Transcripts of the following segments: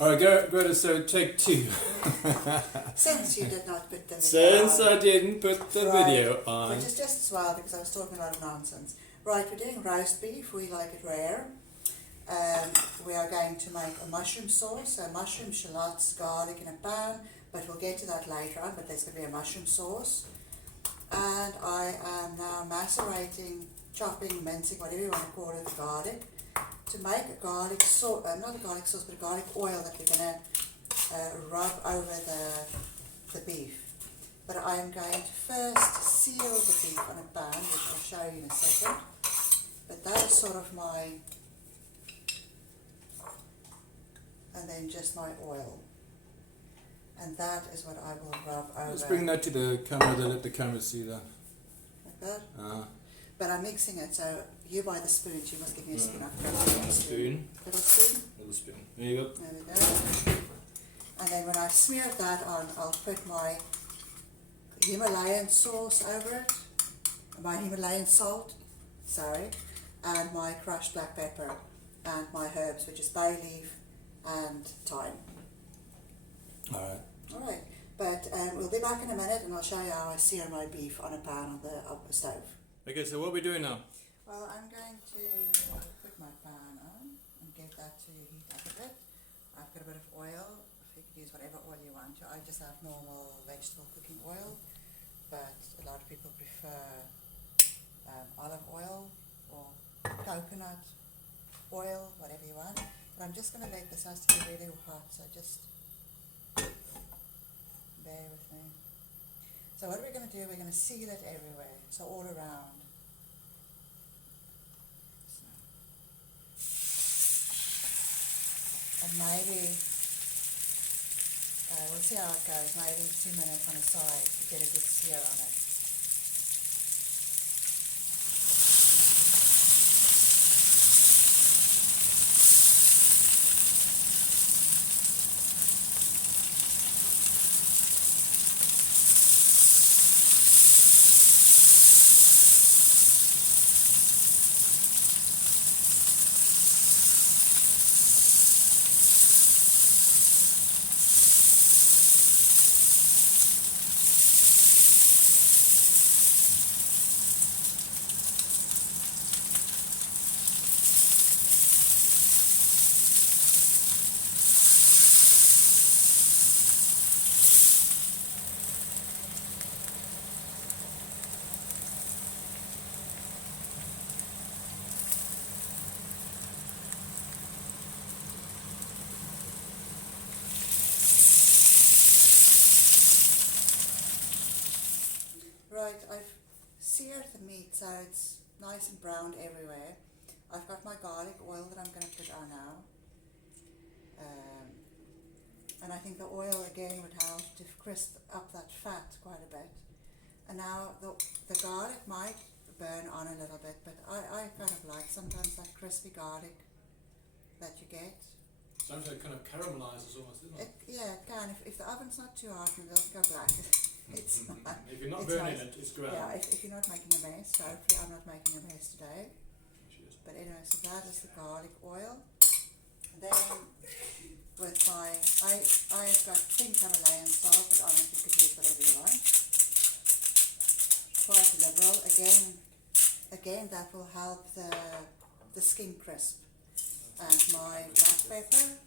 Alright, Greta, so take two. Since you did not put the video Since on, I didn't put the video on. which is just as well because I was talking a lot of nonsense. Right, we're doing roast beef, we like it rare. We are going to make a mushroom sauce, so mushroom, shallots, garlic in a pan, but we'll get to that later on, but there's going to be a mushroom sauce. And I am now macerating, chopping, mincing, whatever you want to call it, the garlic, to make a garlic sauce, not a garlic sauce, but a garlic oil that we're going to rub over the beef. But I am going to first seal the beef on a pan, which I'll show you in a second. But that is sort of my, and then just my oil. And that is what I will rub over. Let's bring that to the camera, then let the camera see that. Like that? But I'm mixing it, so you buy the spoon, you must give me a spoon. A spoon. Little spoon. Little spoon. There you go. There we go. And then when I've smeared that on, I'll put my Himalayan sauce over it, my Himalayan salt, sorry, and my crushed black pepper, and my herbs, which is bay leaf and thyme. Alright. Alright, but we'll be back in a minute and I'll show you how I sear my beef on a pan on the stove. Okay, so what are we doing now? Well, I'm going to put my pan on and get that to heat up a bit. I've got a bit of oil. You can use whatever oil you want to. I just have normal vegetable cooking oil, but a lot of people prefer olive oil or coconut oil, whatever you want. But I'm just going to let this, has to be really hot, so just bear with me. So what we're going to do, we're going to seal it everywhere, so all around. And maybe, we'll see how it goes, maybe 2 minutes on the side to get a good sear on it. Right, I've seared the meat so it's nice and browned everywhere. I've got my garlic oil that I'm going to put on now. And I think the oil again would help to crisp up that fat quite a bit. And now the garlic might burn on a little bit, but I kind of like sometimes that crispy garlic that you get. Sounds like it kind of caramelizes almost, doesn't it? Yeah, it can. If the oven's not too hot, it doesn't go black. It's if you're not it's burning nice. it, it's great. Yeah, if you're not making a mess, so hopefully I'm not making a mess today. Cheers. But anyway, so that is the garlic oil. And then with my, I've got pink Himalayan salt, but honestly you could use whatever you want. Quite liberal. Again that will help the skin crisp. And my black pepper.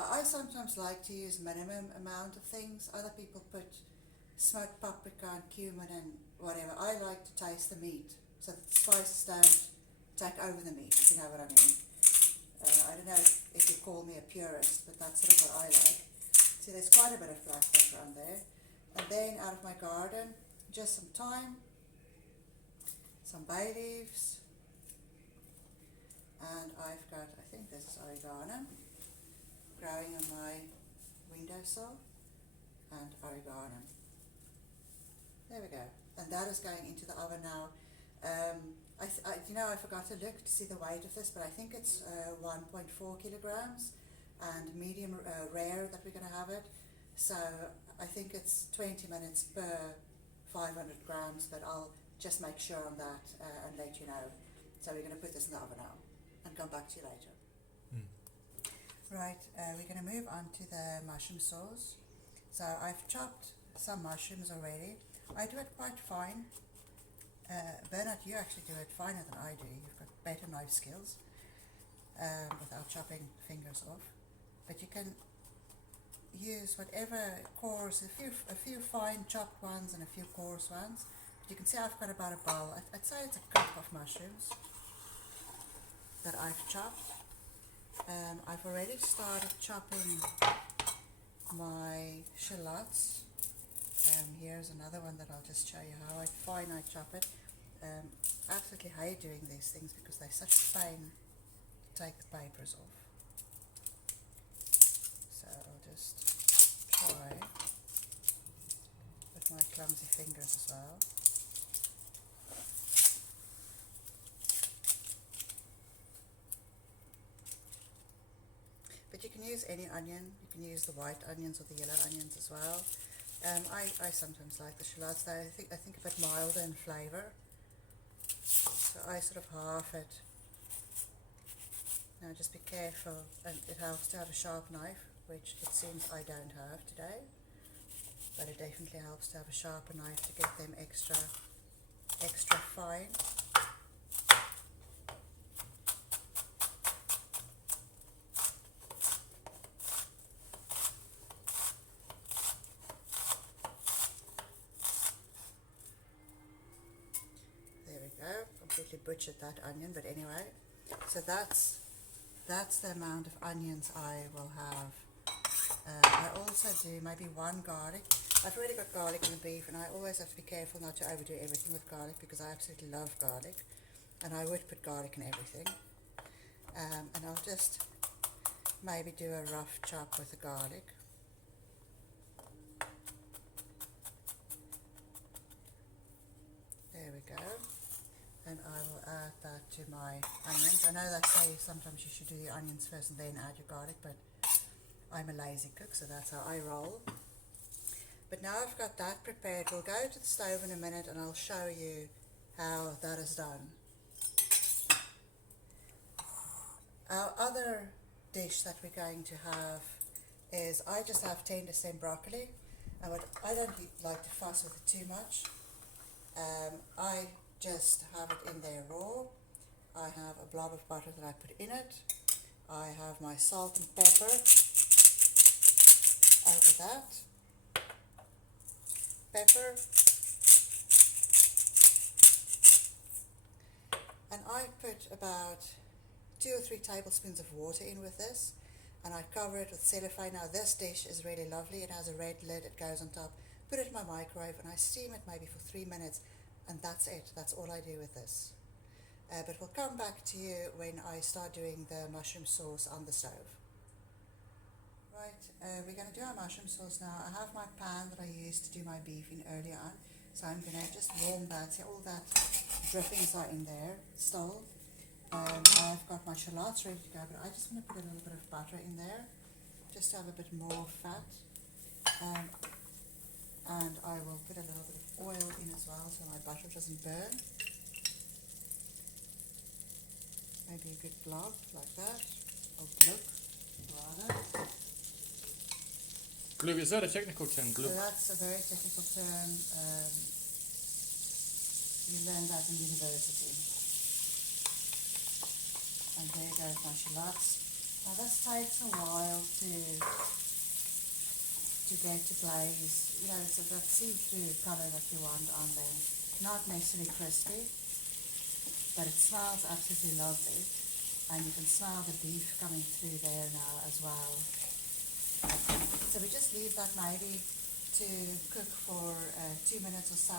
I sometimes like to use minimum amount of things. Other people put smoked paprika and cumin and whatever. I like to taste the meat so that the spices don't take over the meat, if you know what I mean. I don't know if you call me a purist, but that's sort of what I like. See, there's quite a bit of black pepper on there. And then out of my garden, just some thyme, some bay leaves, and I've got, I think this is oregano, growing on my windowsill, and oregano. There we go. And that is going into the oven now. I forgot to look to see the weight of this, but I think it's 1.4 kilograms and medium rare that we're going to have it. So I think it's 20 minutes per 500 grams, but I'll just make sure on that and let you know. So we're going to put this in the oven now and come back to you later. Right, we're going to move on to the mushroom sauce. So I've chopped some mushrooms already. I do it quite fine. Bernard, you actually do it finer than I do. You've got better knife skills without chopping fingers off. But you can use whatever coarse, a few fine chopped ones and a few coarse ones. But you can see I've got about a bowl. I'd say it's a cup of mushrooms that I've chopped. I've already started chopping my shallots. Here's another one that I'll just show you how fine I chop it. Absolutely hate doing these things because they're such a pain to take the papers off. So I'll just try with my clumsy fingers as well. But you can use any onion. You can use the white onions or the yellow onions as well. I sometimes like the shallots. I think a bit milder in flavour. So I sort of half it. Now just be careful, and it helps to have a sharp knife, which it seems I don't have today. But it definitely helps to have a sharper knife to get them extra fine. Completely butchered that onion, but anyway, so that's the amount of onions I will have. I also do maybe one garlic. I've already got garlic in the beef, and I always have to be careful not to overdo everything with garlic because I absolutely love garlic, and I would put garlic in everything. And I'll just maybe do a rough chop with the garlic. There we go. And I will add that to my onions. I know they say sometimes you should do your onions first and then add your garlic, but I'm a lazy cook, so that's how I roll. But now I've got that prepared, we'll go to the stove in a minute and I'll show you how that is done. Our other dish that we're going to have is, I just have tender stem broccoli, and I don't like to fuss with it too much. I just have it in there raw. I have a blob of butter that I put in it. I have my salt and pepper over that. Pepper. And I put about 2 or 3 tablespoons of water in with this, and I cover it with cellophane. Now this dish is really lovely. It has a red lid, it goes on top. Put it in my microwave and I steam it maybe for 3 minutes. And that's it, that's all I do with this. But we'll come back to you when I start doing the mushroom sauce on the stove. Right, we're going to do our mushroom sauce now. I have my pan that I used to do my beef in earlier on. So I'm going to just warm that, see all that drippings are in there still. I've got my shallots ready to go, but I just want to put a little bit of butter in there, just to have a bit more fat. And I will put a little bit of oil in as well so my butter doesn't burn. Maybe a good blob like that, or gluk rather. Gluk, is that a technical term, gluk? So that's a very technical term. You learn that in university. And there goes my shallots. Now this takes a while to get to glaze, you know, so that see-through colour that you want on them. Not necessarily crispy, but it smells absolutely lovely. And you can smell the beef coming through there now as well. So we just leave that maybe to cook for 2 minutes or so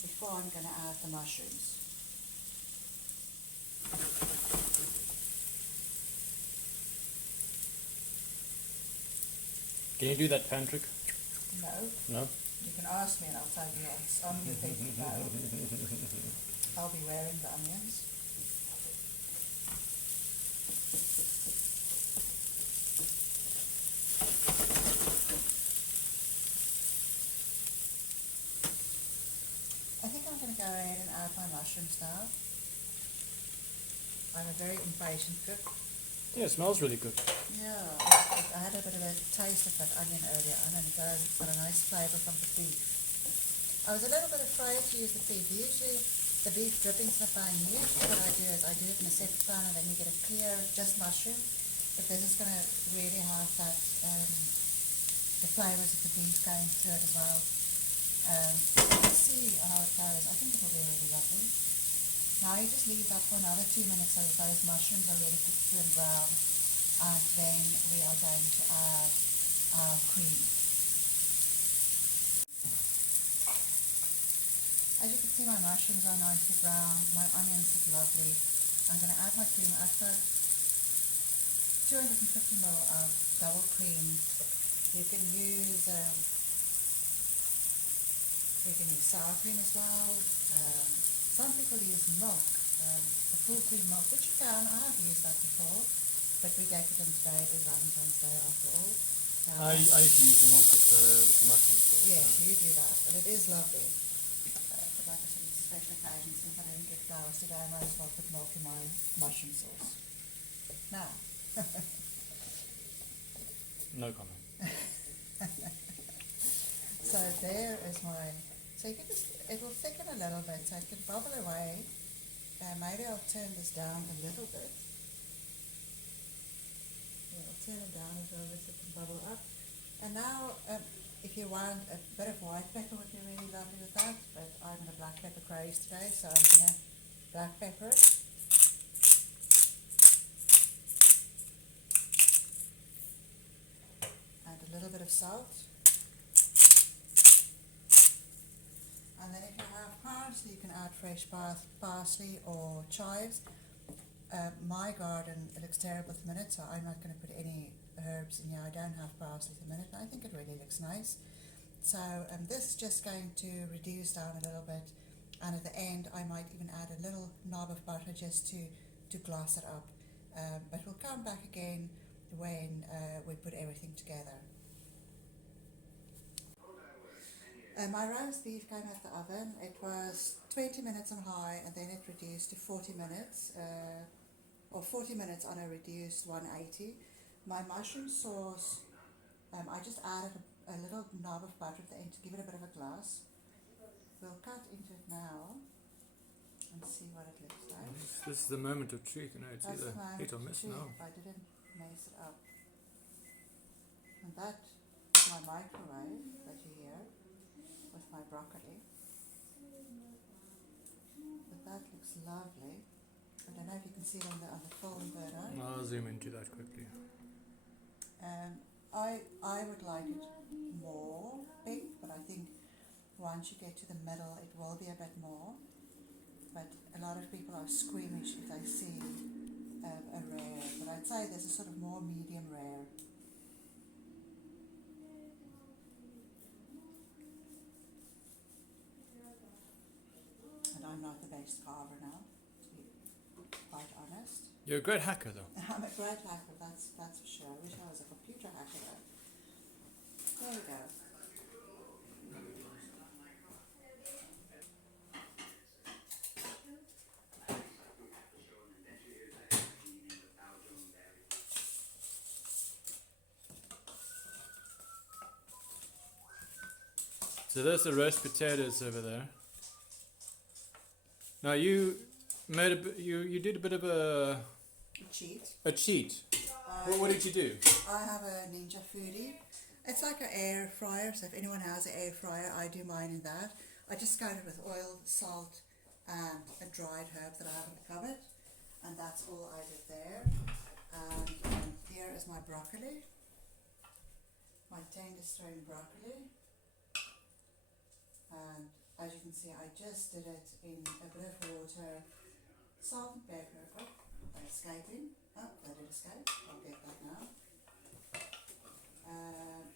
before I'm going to add the mushrooms. Can you do that pan trick? No. No? You can ask me and I'll tell you on the thing. No. I'll be wearing the onions. I think I'm going to go ahead and add my mushrooms now. I'm a very impatient cook. Yeah, it smells really good. Yeah, I had a bit of a taste of that onion earlier on, and it does got a nice flavour from the beef. I was a little bit afraid to use the beef. Usually the beef drippings in the pan, usually what I do is I do it in a separate pan and then you get a clear, just mushroom. But this is going to really have that, the flavours of the beef going through it as well. Let's see how it goes. I think it will be really lovely. Now you just leave that for another 2 minutes so that those mushrooms are really cooked through and brown. And then we are going to add our cream. As you can see, my mushrooms are nicely brown, my onions is lovely. I'm going to add my cream. I've got 250 ml of double cream. You can use sour cream as well. Some people use milk, a full cream milk, which you can. I have used that before, but we decadent today. It is Valentine's Day after all. I used to use the milk with the mushrooms. Yes, you do that, and it is lovely. But like I said, it's a special occasion. Since I didn't get flowers today, I might as well put milk in my mushroom sauce. Now. No comment. So there is my, so you can just, it will thicken a little bit, so it can bubble away. Maybe I'll turn this down a little bit. Yeah, I'll turn it down a little bit so it can bubble up. And now, if you want a bit of white pepper would be really lovely with that, but I'm in a black pepper craze today, so I'm going to black pepper it. And a little bit of salt. And then if you have parsley, you can add fresh parsley or chives. My garden, it looks terrible at the minute, so I'm not going to put any herbs in here. I don't have parsley at the minute, and I think it really looks nice. So this is just going to reduce down a little bit, and at the end I might even add a little knob of butter just to gloss it up. But we'll come back again when we put everything together. My roast beef came out the oven. It was 20 minutes on high, and then it reduced to 40 minutes, or 40 minutes on a reduced 180. My mushroom sauce, I just added a little knob of butter at the end to give it a bit of a gloss. We'll cut into it now and see what it looks like. This is the moment of truth, you know, it's That's either the moment hit or of miss truth. now. I didn't mess it up. And that, my microwave that you hear, with my broccoli. But that looks lovely. I don't know if you can see it on the film, Berto. I'll zoom into that quickly. I would like it more pink, but I think once you get to the middle it will be a bit more. But a lot of people are squeamish if they see a rare, but I'd say this is sort of more medium rare. And I'm not the best carver now, to be quite honest. You're a great hacker, though. I'm a great hacker, that's for sure. I wish I was a computer hacker though. There we go. So there's the roast potatoes over there. Now you made you did a bit of a Cheat. cheat. What did you do? I have a Ninja Foodie. It's like an air fryer, so if anyone has an air fryer, I do mine in that. I just coat it with oil, salt, and a dried herb that I have in the cupboard, and that's all I did there. And here is my broccoli, my tender string broccoli, and as you can see, I just did it in a bit of water, salt and pepper. Oh, they're escaping. Oh, they did escape. I'll get that now.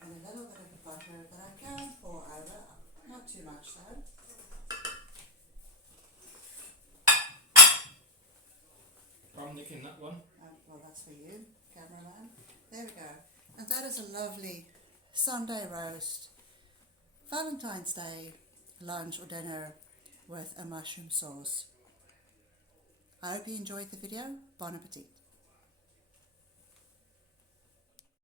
And a little bit of butter that I can pour over, not too much though. I'm nicking that one. Well, that's for you, cameraman. There we go. And that is a lovely Sunday roast, Valentine's Day lunch or dinner with a mushroom sauce. I hope you enjoyed the video. Bon appetit.